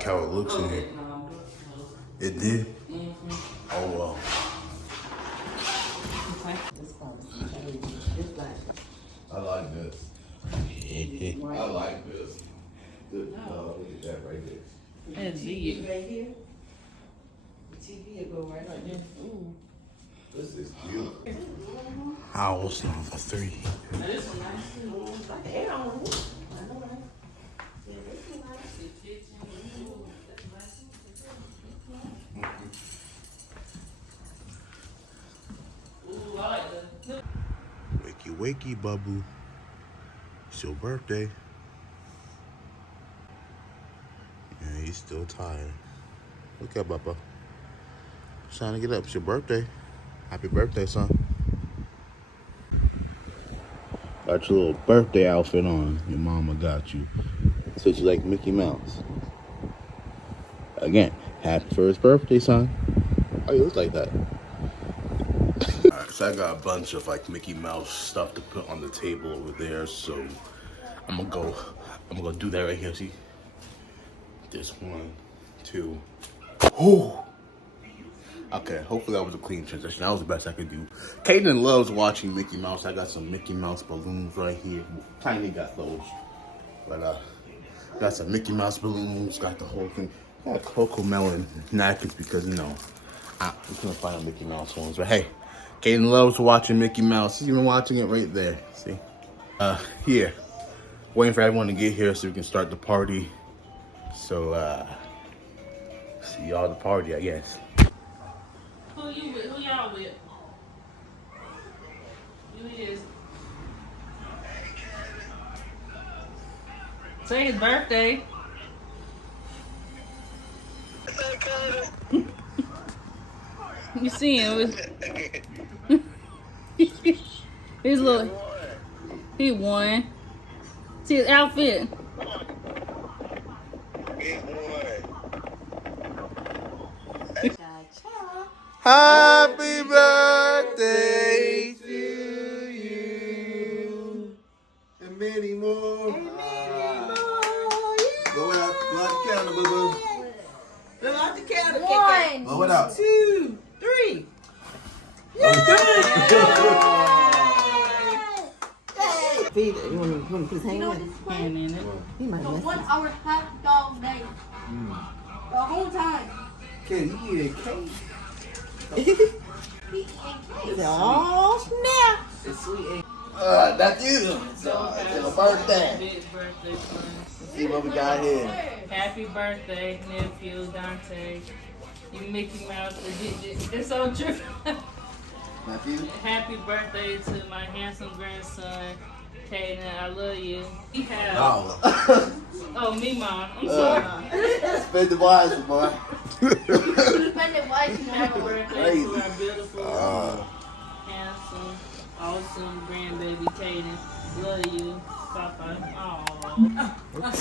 like how it looks in here. It did? Oh, well. I like this. I like this. Look at that right there. That's it. Right here. The TV will go right like this. Ooh. This is beautiful. House number 3. This one nice too. Like the air on the roof. I know, right? Yeah, this is nice. Ooh, I like that. Wakey, wakey, bubble. It's your birthday. Yeah, he's still tired. Look at Bubba. Trying to get up. It's your birthday. Happy birthday, son. Got your little birthday outfit on. Your mama got you. So you like Mickey Mouse. Again, happy first birthday, son. Oh, you look like that. Alright, so I got a bunch of like Mickey Mouse stuff to put on the table over there. So I'm gonna go do that right here. See? This 1, 2. Ooh. Okay, hopefully that was a clean transition. That was the best I could do. Kaden loves watching Mickey Mouse. I got some Mickey Mouse balloons right here. Tynee got those. But got some Mickey Mouse balloons, got the whole thing. Got a Cocoa Melon napkins because, you know, we couldn't find Mickey Mouse ones. But hey, Kaden loves watching Mickey Mouse. He's even watching it right there. See? Here. Waiting for everyone to get here so we can start the party. So, see y'all at the party, I guess. Who you with? Who y'all with? You is. Say his birthday. You see him? His little. He won. See his outfit. Happy birthday to you. And many more. Go out the counter, boo boo. Go out the counter. 1, Blow it out. 2, 3. Feed it. You want to put his hand in it? Hand in it. He might the mess 1 it. hour hot dog day. The whole time. Can you eat a cake? He ate cake. Oh, snap. It's sweet. That's you. It's your birthday. Big birthday son. Let's see what we got here. Happy birthday, nephew Dante. You Mickey Mouse. It's so true. Matthew? Happy birthday to my handsome grandson, Tynee. I love you. We have. Oh, me, mom. I'm sorry. Spend the wise, boy. Spend it wisely. Happy birthday Crazy. to our beautiful, handsome, awesome grandbaby Tynee. Love you, Papa. Aww.